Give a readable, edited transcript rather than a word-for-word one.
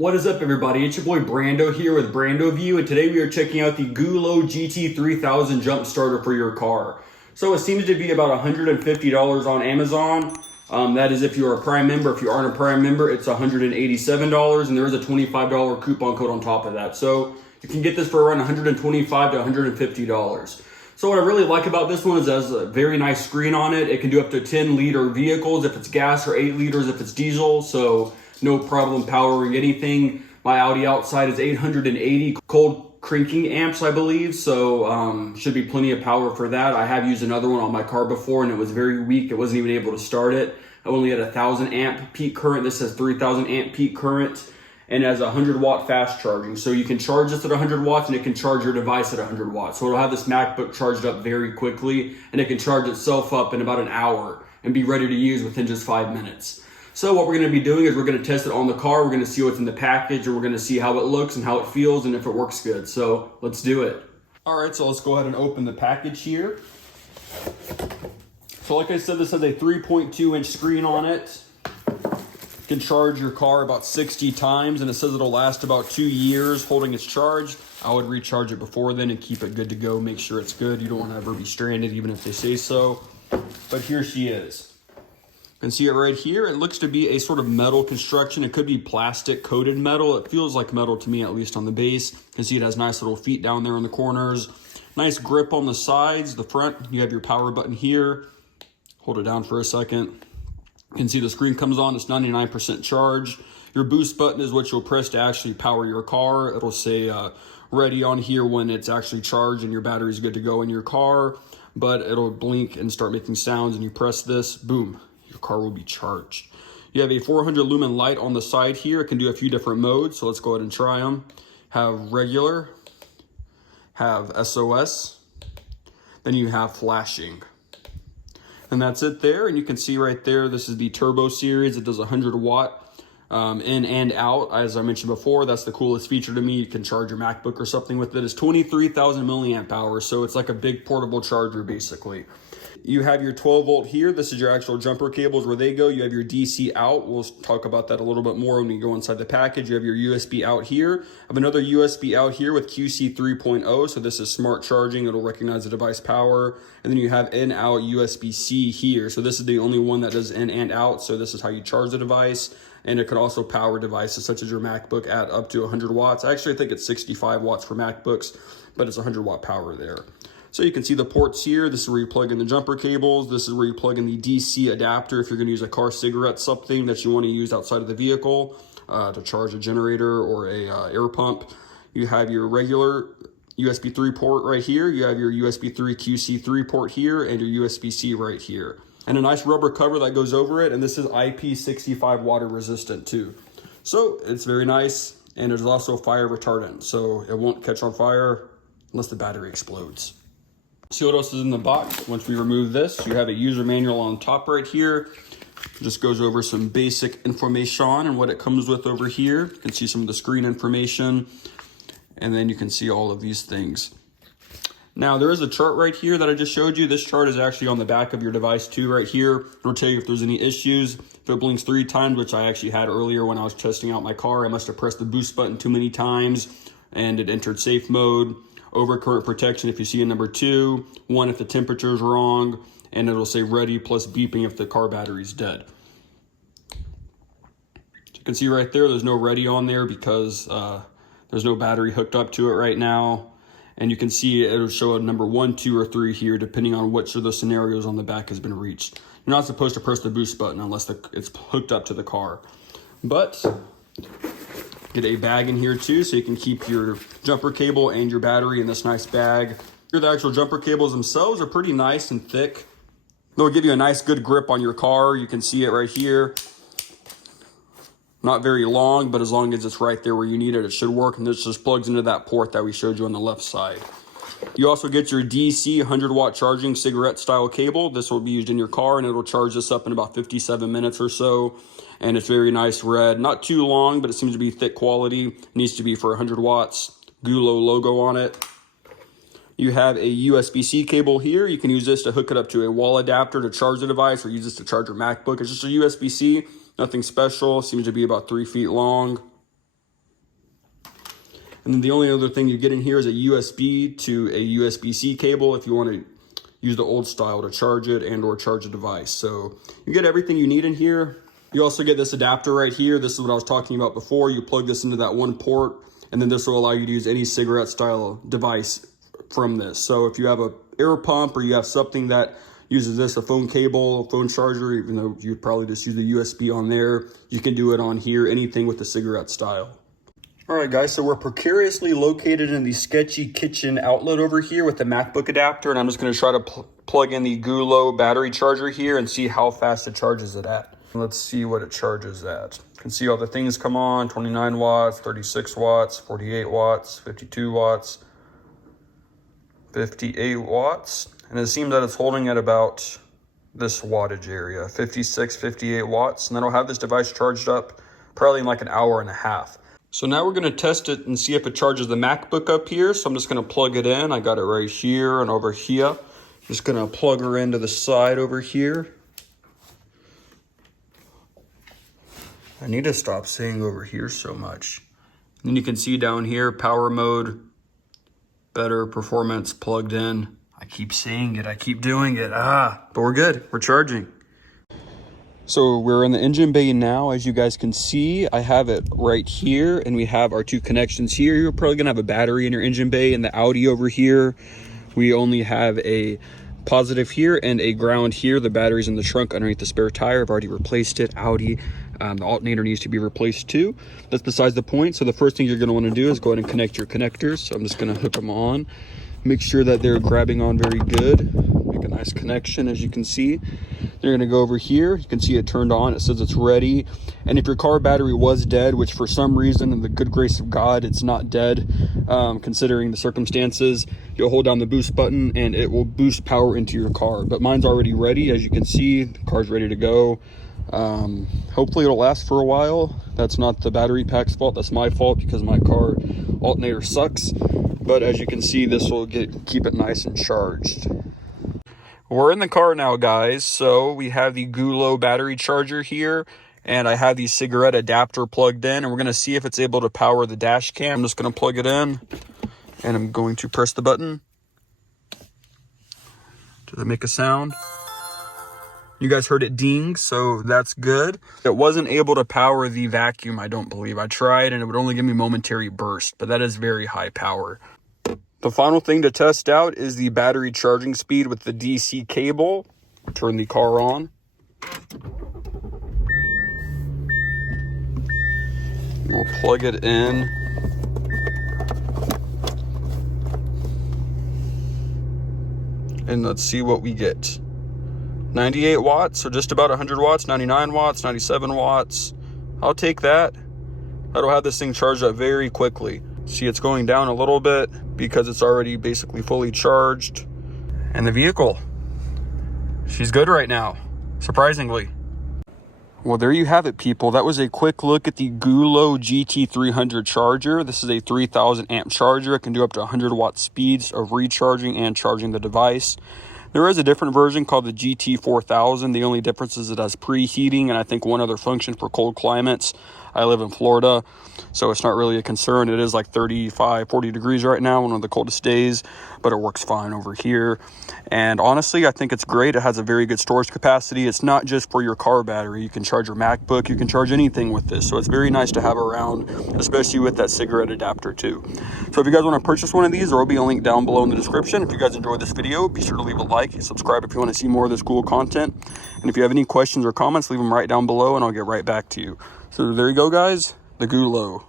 What is up, everybody? It's your boy Brando here with Brando View, and today we are checking out the GooLoo GT3000 jump starter for your car. So it seems to be about $150 on Amazon. That is if you're a Prime member. If you aren't a Prime member, it's $187, and there is a $25 coupon code on top of that. So you can get this for around $125 to $150. So what I really like about this one is it has a very nice screen on it. It can do up to 10-liter vehicles if it's gas, or 8 liters if it's diesel. So no problem powering anything. My Audi outside is 880 cold cranking amps, I believe. So should be plenty of power for that. I have used another one on my car before and it was very weak. It wasn't even able to start it. I only had 1,000 amp peak current. This has 3,000 amp peak current and has 100 watt fast charging. So you can charge this at 100 watts and it can charge your device at 100 watts. So it'll have this MacBook charged up very quickly and it can charge itself up in about an hour and be ready to use within just 5 minutes. So what we're going to be doing is we're going to test it on the car. We're going to see what's in the package, and we're going to see how it looks and how it feels and if it works good. So let's do it. All right, so let's go ahead and open the package here. So like I said, this has a 3.2-inch screen on it. You can charge your car about 60 times, and it says it'll last about 2 years holding its charge. I would recharge it before then and keep it good to go. Make sure it's good. You don't want to ever be stranded, even if they say so. But here she is. You can see it right here. It looks to be a sort of metal construction. It could be plastic coated metal. It feels like metal to me, at least on the base. You can see it has nice little feet down there in the corners. Nice grip on the sides. The front, you have your power button here. Hold it down for a second. You can see the screen comes on. It's 99% charged. Your boost button is what you'll press to actually power your car. It'll say ready on here when it's actually charged and your battery's good to go in your car. But it'll blink and start making sounds, and you press this, boom. Your car will be charged. You have a 400 lumen light on the side here. It can do a few different modes, so let's go ahead and try them. Have regular, have SOS, then you have flashing. And that's it there, and you can see right there, this is the Turbo series. It does 100 watt in and out. As I mentioned before, that's the coolest feature to me. You can charge your MacBook or something with it. It's 23,000 milliamp hours, so it's like a big portable charger basically. You have your 12 volt here. This is your actual jumper cables where they go. You have your DC out. We'll talk about that a little bit more when we go inside the package. You have your USB out here. I have another USB out here with QC 3.0. So this is smart charging. It'll recognize the device power. And then you have in out USB-C here. So this is the only one that does in and out. So this is how you charge the device. And it can also power devices such as your MacBook at up to 100 watts. Actually, I think it's 65 watts for MacBooks, but it's 100 watt power there. So you can see the ports here. This is where you plug in the jumper cables. This is where you plug in the DC adapter if you're going to use a car cigarette, something that you want to use outside of the vehicle to charge a generator or a air pump. You have your regular USB 3 port right here. You have your USB 3 QC3 port here and your USB-C right here. And a nice rubber cover that goes over it. And this is IP65 water resistant too. So it's very nice. And it is also fire retardant. So it won't catch on fire unless the battery explodes. See what else is in the box. Once we remove this, you have a user manual on top right here. It just goes over some basic information and what it comes with over here. You can see some of the screen information, and then you can see all of these things. Now, there is a chart right here that I just showed you. This chart is actually on the back of your device too right here. It'll tell you if there's any issues. If it blinks 3 times, which I actually had earlier when I was testing out my car, I must have pressed the boost button too many times and it entered safe mode. Overcurrent protection if you see a number 2, 1 if the temperature is wrong, and it'll say ready plus beeping if the car battery is dead. So you can see right there, there's no ready on there because there's no battery hooked up to it right now. And you can see it'll show a number 1, 2, or 3 here, depending on which of the scenarios on the back has been reached. You're not supposed to press the boost button unless it's hooked up to the car. But get a bag in here too, so you can keep your jumper cable and your battery in this nice bag. Here, the actual jumper cables themselves are pretty nice and thick. They'll give you a nice good grip on your car. You can see it right here. Not very long, but as long as it's right there where you need it, it should work. And this just plugs into that port that we showed you on the left side. You also get your DC 100 watt charging cigarette style cable. This will be used in your car and it'll charge this up in about 57 minutes or so. And it's very nice red, not too long, but it seems to be thick quality. It needs to be for 100 watts. GooLoo logo on it. You have a USB-C cable here. You can use this to hook it up to a wall adapter to charge the device, or use this to charge your MacBook. It's just a USB-C, nothing special. Seems to be about 3 feet long. And then the only other thing you get in here is a USB to a USB-C cable if you want to use the old style to charge it and or charge a device. So you get everything you need in here. You also get this adapter right here. This is what I was talking about before. You plug this into that one port, and then this will allow you to use any cigarette style device from this. So if you have a air pump or you have something that uses this, a phone cable, phone charger, even though you'd probably just use the USB on there, you can do it on here, anything with the cigarette style. All right, guys, so we're precariously located in the sketchy kitchen outlet over here with the MacBook adapter, and I'm just gonna try to plug in the GooLoo battery charger here and see how fast it charges it at. Let's see what it charges at. You can see all the things come on, 29 watts, 36 watts, 48 watts, 52 watts, 58 watts. And it seems that it's holding at about this wattage area, 56, 58 watts. And then I'll have this device charged up probably in like an hour and a half. So now we're gonna test it and see if it charges the MacBook up here. So I'm just gonna plug it in. I got it right here and over here. Just gonna plug her into the side over here. I need to stop saying over here so much. And then you can see down here, power mode, better performance, plugged in. I keep saying it, I keep doing it, but we're good, we're charging. So we're in the engine bay now. As you guys can see, I have it right here, and we have our two connections here. You're probably gonna have a battery in your engine bay. In the Audi over here, we only have a positive here and a ground here. The battery's in the trunk underneath the spare tire. I've already replaced it. Audi, the alternator needs to be replaced too. That's besides the point. So the first thing you're gonna wanna do is go ahead and connect your connectors. So I'm just gonna hook them on. Make sure that they're grabbing on very good. Make a nice connection, as you can see. You're gonna go over here. You can see it turned on. It says it's ready. And if your car battery was dead, which for some reason, in the good grace of God, it's not dead, considering the circumstances, you'll hold down the boost button and it will boost power into your car. But mine's already ready. As you can see, the car's ready to go. Hopefully it'll last for a while. That's not the battery pack's fault. That's my fault because my car alternator sucks. But as you can see, this will keep it nice and charged. We're in the car now, guys. So we have the GooLoo battery charger here, and I have the cigarette adapter plugged in, and we're gonna see if it's able to power the dash cam. I'm just gonna plug it in, and I'm going to press the button. Does it make a sound? You guys heard it ding, so that's good. It wasn't able to power the vacuum, I don't believe. I tried, and it would only give me momentary burst, but that is very high power. The final thing to test out is the battery charging speed with the DC cable. Turn the car on. We'll plug it in. And let's see what we get. 98 watts, or just about 100 watts, 99 watts, 97 watts. I'll take that. That'll have this thing charged up very quickly. See, it's going down a little bit because it's already basically fully charged. And the vehicle, she's good right now, surprisingly. Well, there you have it, people. That was a quick look at the GooLoo GT300 charger. This is a 3000 amp charger. It can do up to 100 watt speeds of recharging and charging the device. There is a different version called the GT4000. The only difference is it has preheating and I think one other function for cold climates. I live in Florida, so it's not really a concern. It is like 35, 40 degrees right now, one of the coldest days, but it works fine over here. And honestly, I think it's great. It has a very good storage capacity. It's not just for your car battery. You can charge your MacBook. You can charge anything with this. So it's very nice to have around, especially with that cigarette adapter too. So if you guys want to purchase one of these, there will be a link down below in the description. If you guys enjoyed this video, be sure to leave a like and subscribe if you want to see more of this cool content. And if you have any questions or comments, leave them right down below and I'll get right back to you. So there you go, guys, the GooLoo.